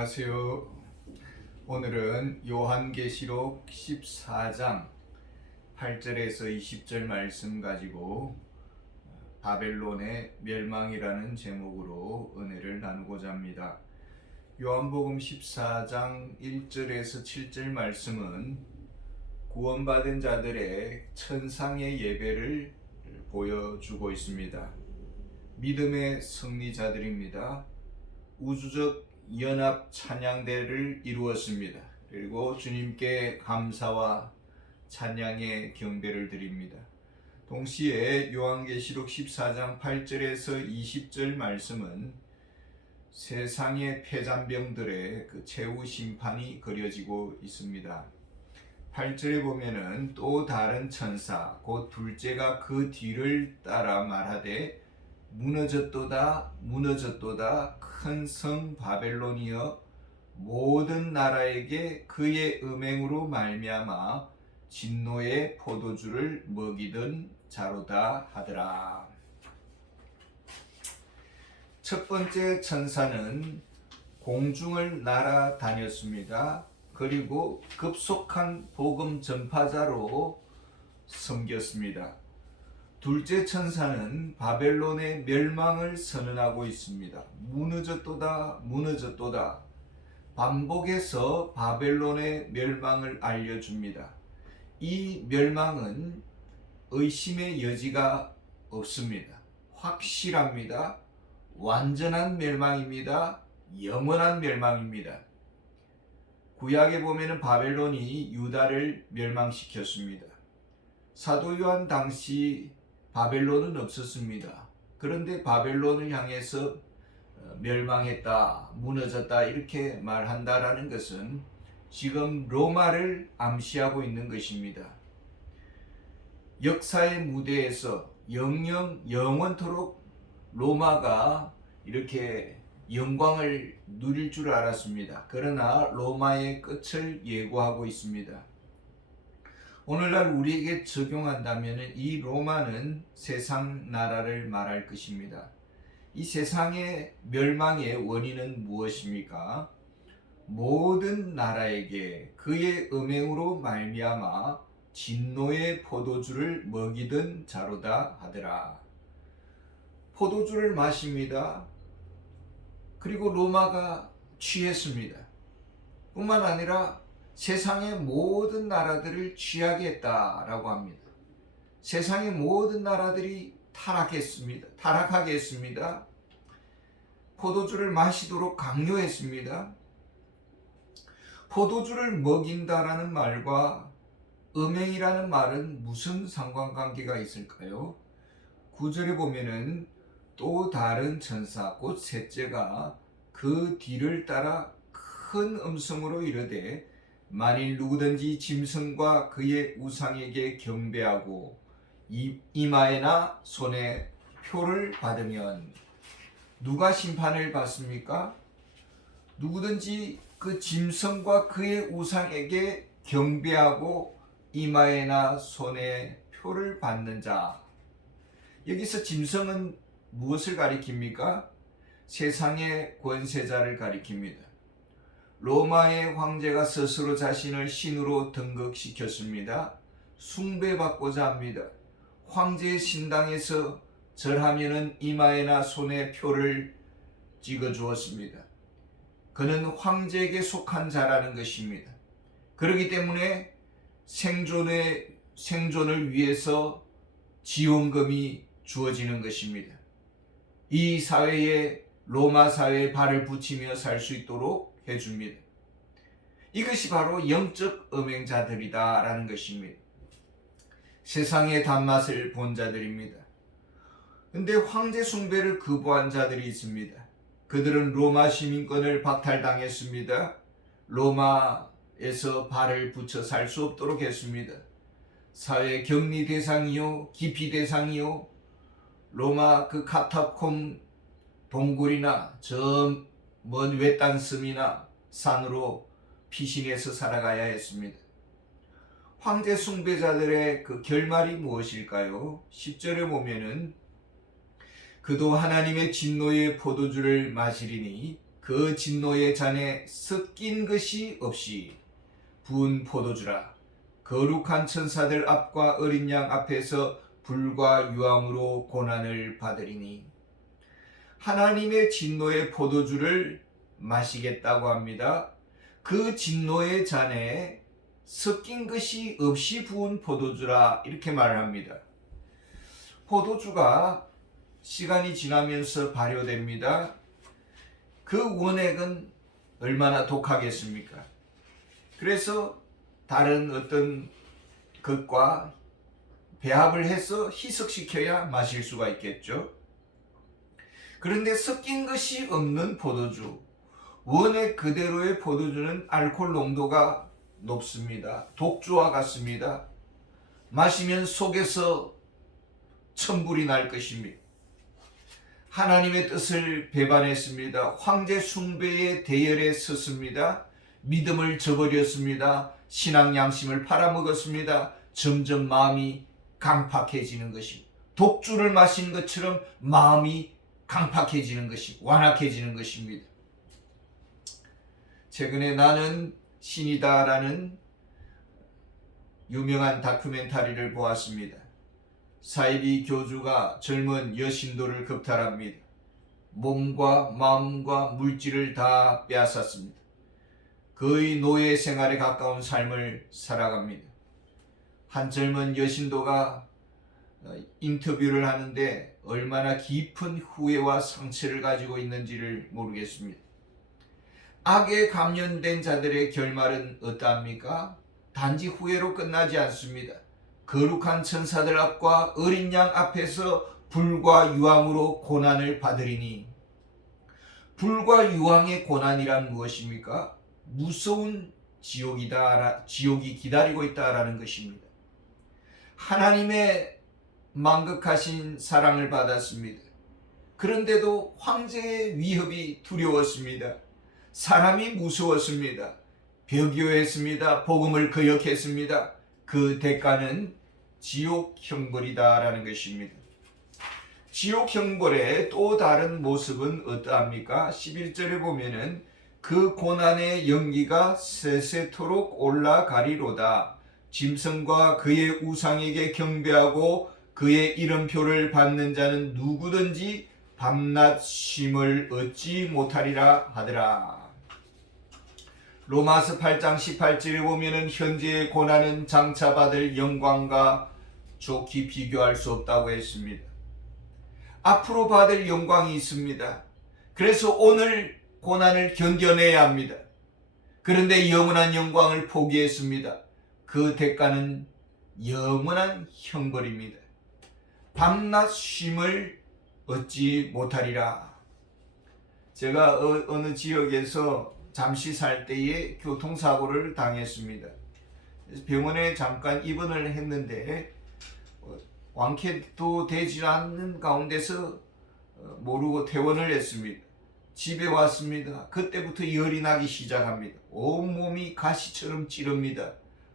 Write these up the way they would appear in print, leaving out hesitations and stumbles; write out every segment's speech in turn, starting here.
안녕하세요. 오늘은 요한계시록 14장 8절에서 20절 말씀 가지고 바벨론의 멸망이라는 제목으로 은혜를 나누고자 합니다. 요한복음 14장 1절에서 7절 말씀은 구원받은 자들의 천상의 예배를 보여주고 있습니다. 믿음의 승리자들입니다. 우주적 연합 찬양대를 이루었습니다. 그리고 주님께 감사와 찬양의 경배를 드립니다. 동시에 요한계시록 14장 8절에서 20절 말씀은 세상의 폐잔병들의 그 최후 심판이 그려지고 있습니다. 8절에 보면은 또 다른 천사 곧 둘째가 그 뒤를 따라 말하되 무너졌도다 무너졌도다 큰 성 바벨론이여 모든 나라에게 그의 음행으로 말미암아 진노의 포도주를 먹이던 자로다 하더라. 첫 번째 천사는 공중을 날아다녔습니다. 그리고 급속한 복음 전파자로 섬겼습니다. 둘째 천사는 바벨론의 멸망을 선언하고 있습니다. 무너졌도다 무너졌도다 반복해서 바벨론의 멸망을 알려줍니다. 이 멸망은 의심의 여지가 없습니다. 확실합니다. 완전한 멸망입니다. 영원한 멸망입니다. 구약에 보면 바벨론이 유다를 멸망시켰습니다. 사도 요한 당시 바벨론은 없었습니다. 그런데 바벨론을 향해서 멸망했다, 무너졌다 이렇게 말한다라는 것은 지금 로마를 암시하고 있는 것입니다. 역사의 무대에서 영원토록 로마가 이렇게 영광을 누릴 줄 알았습니다. 그러나 로마의 끝을 예고하고 있습니다. 오늘날 우리에게 적용한다면 이 로마는 세상 나라를 말할 것입니다. 이 세상의 멸망의 원인은 무엇입니까? 모든 나라에게 그의 음행으로 말미암아 진노의 포도주를 먹이던 자로다 하더라. 포도주를 마십니다. 그리고 로마가 취했습니다. 뿐만 아니라 세상의 모든 나라들을 취하게 했다라고 합니다. 세상의 모든 나라들이 타락하게 했습니다. 포도주를 마시도록 강요했습니다. 포도주를 먹인다라는 말과 음행이라는 말은 무슨 상관관계가 있을까요? 9절에 보면은 또 다른 천사 곧 셋째가 그 뒤를 따라 큰 음성으로 이르되 만일 누구든지 짐승과 그의 우상에게 경배하고 이마에나 손에 표를 받으면 누가 심판을 받습니까? 누구든지 그 짐승과 그의 우상에게 경배하고 이마에나 손에 표를 받는 자. 여기서 짐승은 무엇을 가리킵니까? 세상의 권세자를 가리킵니다. 로마의 황제가 스스로 자신을 신으로 등극시켰습니다. 숭배받고자 합니다. 황제의 신당에서 절하면은 이마에나 손에 표를 찍어 주었습니다. 그는 황제에게 속한 자라는 것입니다. 그렇기 때문에 생존을 위해서 지원금이 주어지는 것입니다. 이 사회에 로마 사회에 발을 붙이며 살 수 있도록 해줍니다. 이것이 바로 영적 음행자들이다라는 것입니다. 세상의 단맛을 본 자들입니다. 근데 황제 숭배를 거부한 자들이 있습니다. 그들은 로마 시민권을 박탈당했습니다. 로마에서 발을 붙여 살 수 없도록 했습니다. 사회 격리 대상이요, 기피 대상이요, 로마 그 카타콤 동굴이나 저 먼 외딴 섬이나 산으로 피신해서 살아가야 했습니다. 황제 숭배자들의 그 결말이 무엇일까요? 10절에 보면은 그도 하나님의 진노의 포도주를 마시리니 그 진노의 잔에 섞인 것이 없이 부은 포도주라. 거룩한 천사들 앞과 어린 양 앞에서 불과 유황으로 고난을 받으리니. 하나님의 진노의 포도주를 마시겠다고 합니다. 그 진노의 잔에 섞인 것이 없이 부은 포도주라, 이렇게 말을 합니다. 포도주가 시간이 지나면서 발효됩니다. 그 원액은 얼마나 독하겠습니까? 그래서 다른 어떤 것과 배합을 해서 희석시켜야 마실 수가 있겠죠. 그런데 섞인 것이 없는 포도주, 원액 그대로의 포도주는 알코올 농도가 높습니다. 독주와 같습니다. 마시면 속에서 천불이 날 것입니다. 하나님의 뜻을 배반했습니다. 황제 숭배의 대열에 섰습니다. 믿음을 저버렸습니다. 신앙 양심을 팔아먹었습니다. 점점 마음이 강팍해지는 것입니다. 독주를 마신 것처럼 마음이 강팍해지는 것이, 완악해지는 것입니다. 최근에 나는 신이다라는 유명한 다큐멘터리를 보았습니다. 사이비 교주가 젊은 여신도를 겁탈합니다. 몸과 마음과 물질을 다 빼앗았습니다. 거의 노예 생활에 가까운 삶을 살아갑니다. 한 젊은 여신도가 인터뷰를 하는데 얼마나 깊은 후회와 상처를 가지고 있는지를 모르겠습니다. 악에 감염된 자들의 결말은 어떠합니까? 단지 후회로 끝나지 않습니다. 거룩한 천사들 앞과 어린 양 앞에서 불과 유황으로 고난을 받으리니. 불과 유황의 고난이란 무엇입니까? 무서운 지옥이 기다리고 있다라는 것입니다. 하나님의 만극하신 사랑을 받았습니다. 그런데도 황제의 위협이 두려웠습니다. 사람이 무서웠습니다. 벼교했습니다. 복음을 거역했습니다. 그 대가는 지옥 형벌이다라는 것입니다. 지옥 형벌의 또 다른 모습은 어떠합니까? 11절에 보면은 그 고난의 연기가 세세토록 올라가리로다. 짐승과 그의 우상에게 경배하고 그의 이름표를 받는 자는 누구든지 밤낮 쉼을 얻지 못하리라 하더라. 로마서 8장 18절에 보면은 현재의 고난은 장차 받을 영광과 좋게 비교할 수 없다고 했습니다. 앞으로 받을 영광이 있습니다. 그래서 오늘 고난을 견뎌내야 합니다. 그런데 영원한 영광을 포기했습니다. 그 대가는 영원한 형벌입니다. 밤낮 쉼을 얻지 못하리라. 제가 어느 지역에서 잠시 살 때에 교통사고를 당했습니다. 그래서 병원에 잠깐 입원을 했는데 완쾌도 되지 않는 가운데서 모르고 퇴원을 했습니다. 집에 왔습니다. 그때부터 열이 나기 시작합니다. 온몸이 가시처럼 찌릅니다.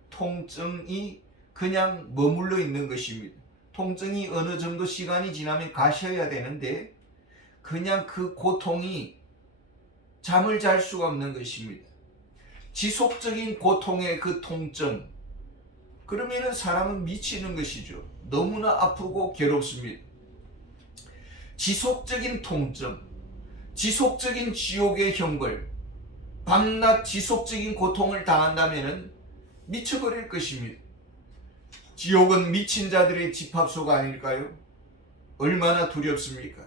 통증이 그냥 머물러 있는 것입니다. 통증이 어느 정도 시간이 지나면 가셔야 되는데 그냥 그 고통이 잠을 잘 수가 없는 것입니다. 지속적인 고통의 그 통증, 그러면은 사람은 미치는 것이죠. 너무나 아프고 괴롭습니다. 지속적인 통증, 지속적인 지옥의 형벌, 밤낮 지속적인 고통을 당한다면은 미쳐버릴 것입니다. 지옥은 미친 자들의 집합소가 아닐까요? 얼마나 두렵습니까?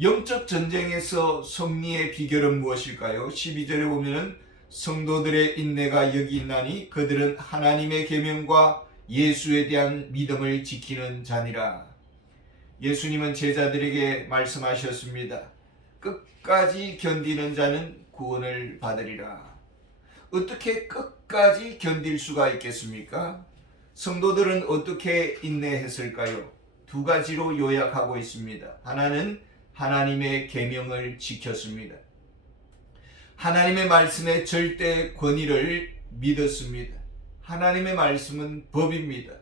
영적 전쟁에서 승리의 비결은 무엇일까요? 12절에 보면은 성도들의 인내가 여기 있나니 그들은 하나님의 계명과 예수에 대한 믿음을 지키는 자니라. 예수님은 제자들에게 말씀하셨습니다. 끝까지 견디는 자는 구원을 받으리라. 어떻게 끝까지 견딜 수가 있겠습니까? 성도들은 어떻게 인내했을까요? 두 가지로 요약하고 있습니다. 하나는 하나님의 계명을 지켰습니다. 하나님의 말씀의 절대 권위를 믿었습니다. 하나님의 말씀은 법입니다.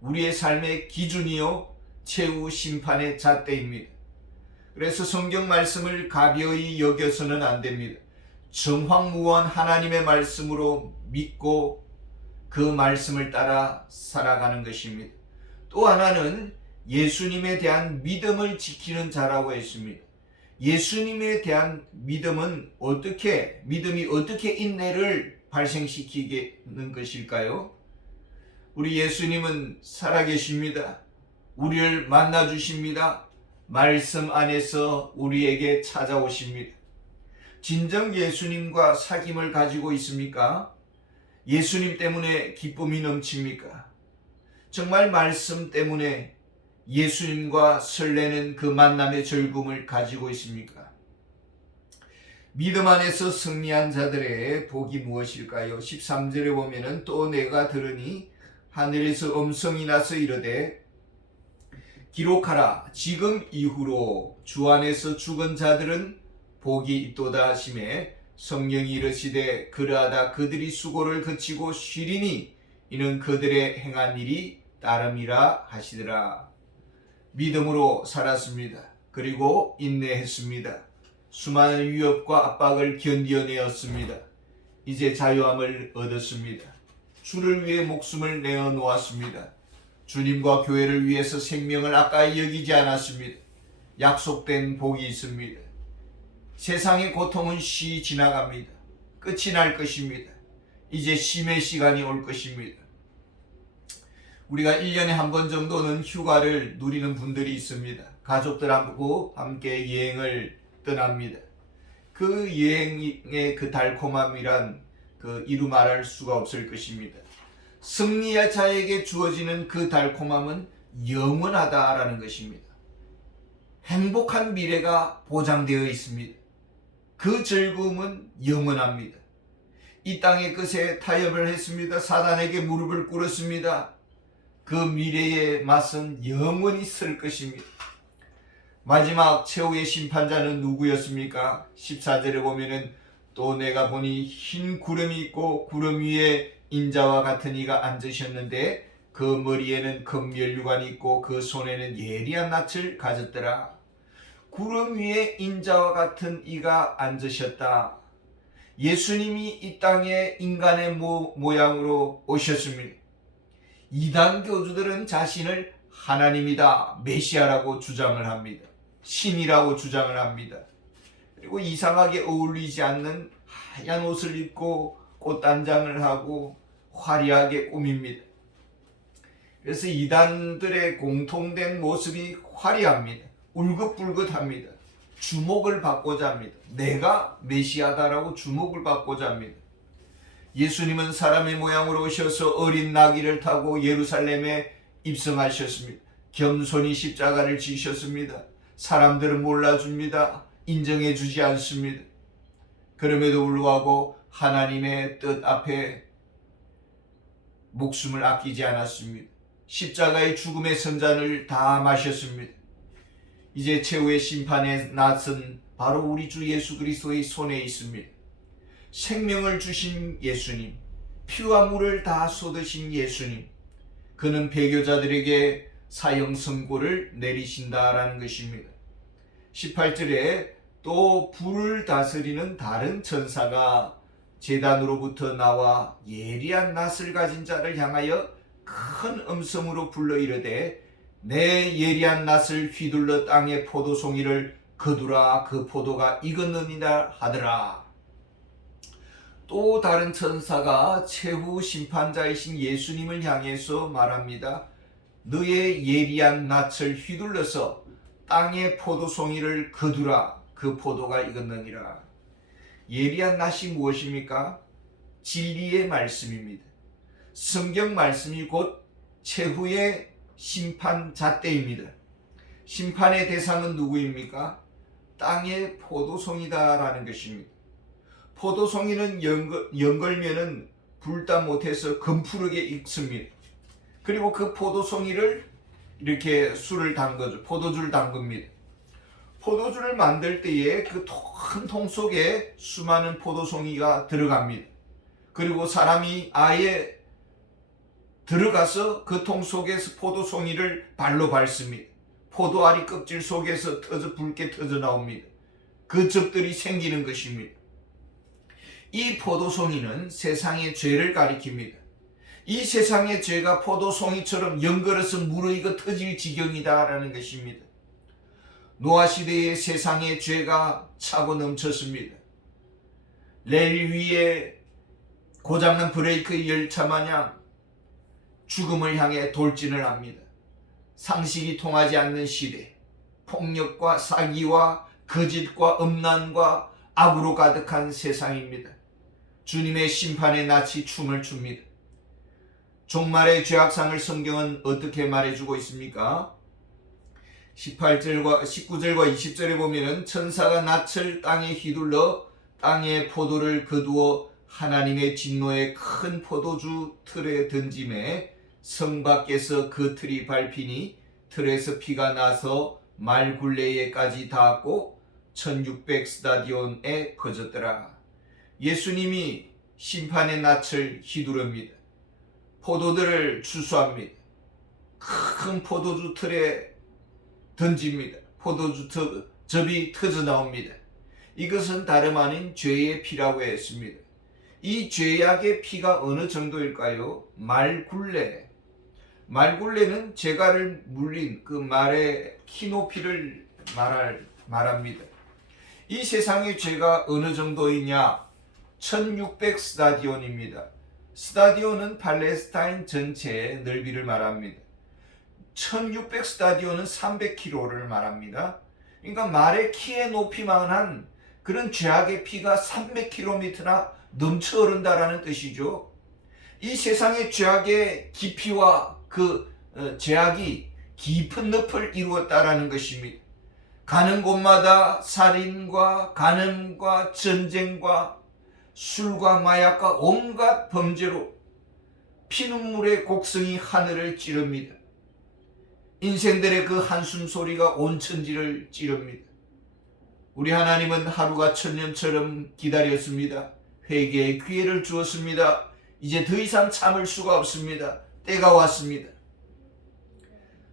우리의 삶의 기준이요 최후 심판의 잣대입니다. 그래서 성경 말씀을 가벼이 여겨서는 안 됩니다. 정황무원 하나님의 말씀으로 믿고 그 말씀을 따라 살아가는 것입니다. 또 하나는 예수님에 대한 믿음을 지키는 자라고 했습니다. 예수님에 대한 믿음이 어떻게 인내를 발생시키는 것일까요? 우리 예수님은 살아계십니다. 우리를 만나 주십니다. 말씀 안에서 우리에게 찾아오십니다. 진정 예수님과 사귐을 가지고 있습니까? 예수님 때문에 기쁨이 넘칩니까? 정말 말씀 때문에 예수님과 설레는 그 만남의 즐거움을 가지고 있습니까? 믿음 안에서 승리한 자들의 복이 무엇일까요? 13절에 보면은 또 내가 들으니 하늘에서 음성이 나서 이르되 기록하라. 지금 이후로 주 안에서 죽은 자들은 복이 있도다 하시매 성령이 이르시되 그러하다 그들이 수고를 그치고 쉬리니 이는 그들의 행한 일이 따름이라 하시더라. 믿음으로 살았습니다. 그리고 인내했습니다. 수많은 위협과 압박을 견뎌내었습니다. 이제 자유함을 얻었습니다. 주를 위해 목숨을 내어 놓았습니다. 주님과 교회를 위해서 생명을 아까이 여기지 않았습니다. 약속된 복이 있습니다. 세상의 고통은 쉬 지나갑니다. 끝이 날 것입니다. 이제 쉼의 시간이 올 것입니다. 우리가 1년에 한 번 정도는 휴가를 누리는 분들이 있습니다. 가족들하고 함께 여행을 떠납니다. 그 여행의 그 달콤함이란 이루 말할 수가 없을 것입니다. 승리의 자에게 주어지는 그 달콤함은 영원하다라는 것입니다. 행복한 미래가 보장되어 있습니다. 그 즐거움은 영원합니다. 이 땅의 끝에 타협을 했습니다. 사단에게 무릎을 꿇었습니다. 그 미래의 맛은 영원히 설 것입니다. 마지막 최후의 심판자는 누구였습니까? 14절에 보면은 또 내가 보니 흰 구름이 있고 구름 위에 인자와 같은 이가 앉으셨는데 그 머리에는 금면류관이 있고 그 손에는 예리한 낯을 가졌더라. 구름 위에 인자와 같은 이가 앉으셨다. 예수님이 이 땅에 인간의 모양으로 오셨습니다. 이단 교주들은 자신을 하나님이다, 메시아라고 주장을 합니다. 신이라고 주장을 합니다. 그리고 이상하게 어울리지 않는 하얀 옷을 입고 꽃단장을 하고 화려하게 꾸밉니다. 그래서 이단들의 공통된 모습이 화려합니다. 울긋불긋합니다. 주목을 받고자 합니다. 내가 메시아다라고 주목을 받고자 합니다. 예수님은 사람의 모양으로 오셔서 어린 나귀를 타고 예루살렘에 입성하셨습니다. 겸손히 십자가를 지셨습니다. 사람들은 몰라줍니다. 인정해주지 않습니다. 그럼에도 불구하고 하나님의 뜻 앞에 목숨을 아끼지 않았습니다. 십자가의 죽음의 선잔을 다 마셨습니다. 이제 최후의 심판의 낫은 바로 우리 주 예수 그리스도의 손에 있습니다. 생명을 주신 예수님, 피와 물을 다 쏟으신 예수님, 그는 배교자들에게 사형 선고를 내리신다라는 것입니다. 18절에 또 불을 다스리는 다른 천사가 제단으로부터 나와 예리한 낫을 가진 자를 향하여 큰 음성으로 불러 이르되 내 예리한 낫을 휘둘러 땅의 포도송이를 거두라. 그 포도가 익었느니라 하더라. 또 다른 천사가 최후 심판자이신 예수님을 향해서 말합니다. 너의 예리한 낫을 휘둘러서 땅의 포도송이를 거두라. 그 포도가 익었느니라. 예리한 낫이 무엇입니까? 진리의 말씀입니다. 성경 말씀이 곧 최후의 심판 잣대입니다. 심판의 대상은 누구입니까? 땅의 포도송이다라는 것입니다. 포도송이는 연걸면은 불다 못해서 검푸르게 익습니다. 그리고 그 포도송이를 이렇게 술을 담그죠. 포도주를 담급니다. 포도주를 만들 때에 그 큰 통 속에 수많은 포도송이가 들어갑니다. 그리고 사람이 아예 들어가서 그 통 속에서 포도송이를 발로 밟습니다. 포도알이 껍질 속에서 붉게 터져 나옵니다. 그 즙들이 생기는 것입니다. 이 포도송이는 세상의 죄를 가리킵니다. 이 세상의 죄가 포도송이처럼 연걸어서 무르익어 터질 지경이다라는 것입니다. 노아 시대의 세상의 죄가 차고 넘쳤습니다. 레일 위에 고장난 브레이크 열차 마냥 죽음을 향해 돌진을 합니다. 상식이 통하지 않는 시대, 폭력과 사기와 거짓과 음란과 악으로 가득한 세상입니다. 주님의 심판의 낯이 춤을 춥니다. 종말의 죄악상을 성경은 어떻게 말해주고 있습니까? 19절과 20절에 보면은 천사가 낯을 땅에 휘둘러 땅의 포도를 거두어 하나님의 진노의 큰 포도주 틀에 던짐에 성 밖에서 그 틀이 밟히니 틀에서 피가 나서 말 굴레에까지 닿았고 1600 스타디온에 퍼졌더라. 예수님이 심판의 낯을 휘두릅니다. 포도들을 추수합니다. 큰 포도주 틀에 던집니다. 포도주 즙이 터져 나옵니다. 이것은 다름 아닌 죄의 피라고 했습니다. 이 죄악의 피가 어느 정도일까요? 말굴레. 말굴레는 재갈을 물린 그 말의 키 높이를 말합니다. 이 세상의 죄가 어느 정도이냐? 1600 스타디온입니다. 스타디온은 팔레스타인 전체의 넓이를 말합니다. 1600 스타디온은 300km를 말합니다. 그러니까 말의 키의 높이만한 그런 죄악의 피가 300km나 넘쳐 흐른다라는 뜻이죠. 이 세상의 죄악의 깊이와 그 죄악이 깊은 늪을 이루었다라는 것입니다. 가는 곳마다 살인과 간음과 전쟁과 술과 마약과 온갖 범죄로 피눈물의 곡성이 하늘을 찌릅니다. 인생들의 그 한숨 소리가 온 천지를 찌릅니다. 우리 하나님은 하루가 천년처럼 기다렸습니다. 회개의 기회를 주었습니다. 이제 더 이상 참을 수가 없습니다. 때가 왔습니다.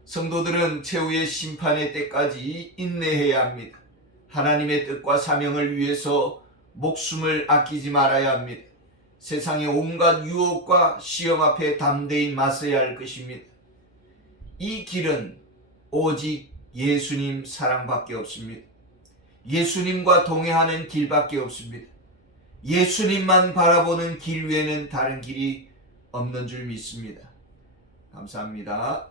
성도들은 최후의 심판의 때까지 인내해야 합니다. 하나님의 뜻과 사명을 위해서 목숨을 아끼지 말아야 합니다. 세상의 온갖 유혹과 시험 앞에 담대히 맞서야 할 것입니다. 이 길은 오직 예수님 사랑밖에 없습니다. 예수님과 동행하는 길밖에 없습니다. 예수님만 바라보는 길 외에는 다른 길이 없는 줄 믿습니다. 감사합니다.